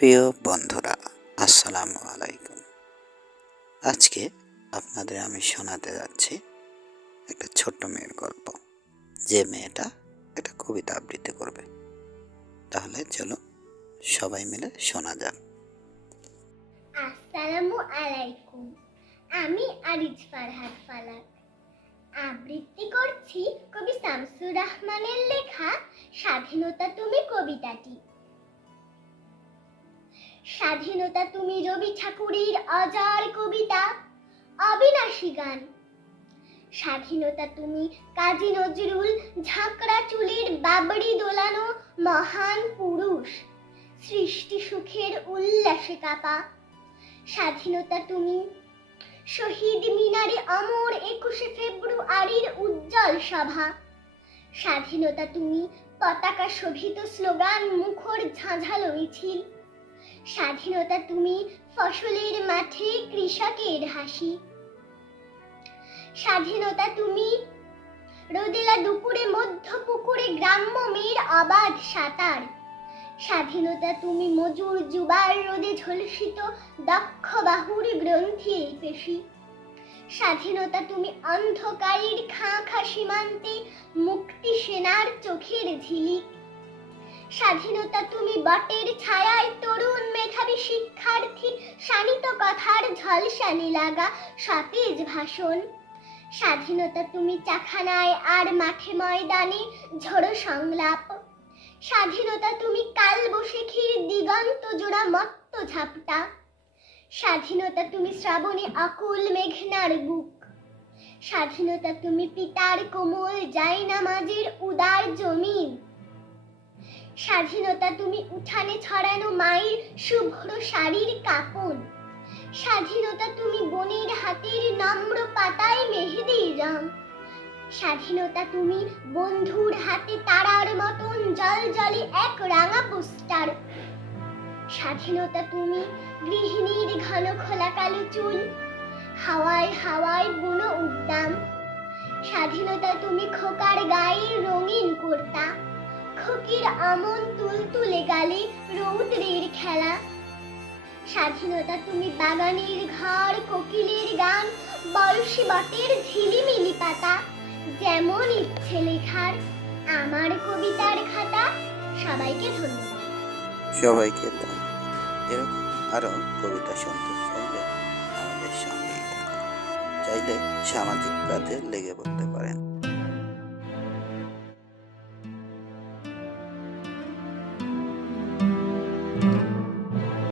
প্রিয় বন্ধুরা, আসসালামু আলাইকুম। আজকে আপনাদের আমি শোনাতে যাচ্ছি একটা ছোট্ট মেয়ের গল্প। যে মেয়েটা একটা কবিতা আবৃত্তি করবে। তাহলে চলো সবাই মিলে শোনা যাক। আসসালামু আলাইকুম, আমি আরিজ ফারহাদ ফালাক। আবৃত্তি করছি কবি শামসুর রহমানের লেখা স্বাধীনতা তুমি কবিতাটি। স্বাধীনতা তুমি রবি ঠাকুরের অজর কবিতা, অবিনাশী গান। স্বাধীনতা তুমি কাজী নজরুল ঝাঁকড়া চুলের বাবড়ি দোলানো মহান পুরুষ, সৃষ্টি সুখের উল্লাসে কাপা। স্বাধীনতা তুমি শহীদ মিনারে অমর একুশে ফেব্রুয়ারির উজ্জ্বল সভা। স্বাধীনতা তুমি পতাকা শোভিত স্লোগান মুখর ঝাঁঝালো মিছিল। স্বাধীনতা তুমি ফসলের মাঠে কৃষকের হাসি। স্বাধীনতা তুমি রোদেলা দুপুরে মধ্য পুকুরে গ্রাম্য মেয়ের অবাধ সাঁতার। স্বাধীনতা তুমি মজুর জুবার রোদে ঝলসিত দক্ষ বাহুর গ্রন্থির পেশি। স্বাধীনতা তুমি অন্ধকারের খাঁ খা সীমান্তে মুক্তি সেনার চোখের ঝিলিক। স্বাধীনতা তুমি বটের ছায়ায় তরুণ মেধাবী শিক্ষার্থী, শানিত কথার ঝলসানি লাগা সতেজ ভাষণ। স্বাধীনতা তুমি চাখানায় আর মাঠে ময়দানে ঝোড়ো সংলাপ। স্বাধীনতা তুমি কাল বসেখির দিগন্ত জোড়া মত্ত ঝাপটা। স্বাধীনতা তুমি শ্রাবণী অকুল মেঘনার বুক। স্বাধীনতা তুমি পিতার কোমল জায়নামাজের উদার জমিন। স্বাধীনতা তুমি উঠানে ছড়ানো মায়ের শুভ্র শাড়ির কাপন স্বাধীনতা তুমি বনের হাতের নম্র পাতায় মেহেদির রং। স্বাধীনতা তুমি বন্ধুর হাতে তারার মতন জল জলে এক রাঙা পোস্টার। স্বাধীনতা তুমি গৃহিণীর ঘন খোলা কালো চুল, হাওয়ায় হাওয়ায় বুনো উদ্দাম। স্বাধীনতা তুমি খোকার গায়ে রঙিন কুর্তা। খকির আমন তুলতুলে গালে রৌদ্রের খেলা। স্বাধীনতা তুমি বাগানের ঘর কোকিলের গান, বয়সী বটের ঝিলিমিলি পাতা। যেমন ইচ্ছে লেখার আমার কবিতার খাতা। সবাইকে ধন্যবাদ। সবাইকে। এরকম আরও কবিতা শুনতে চাইলে আমাদের থাকুন। চাইলে সামাজিক কাজে লেগে পড়তে পারেন।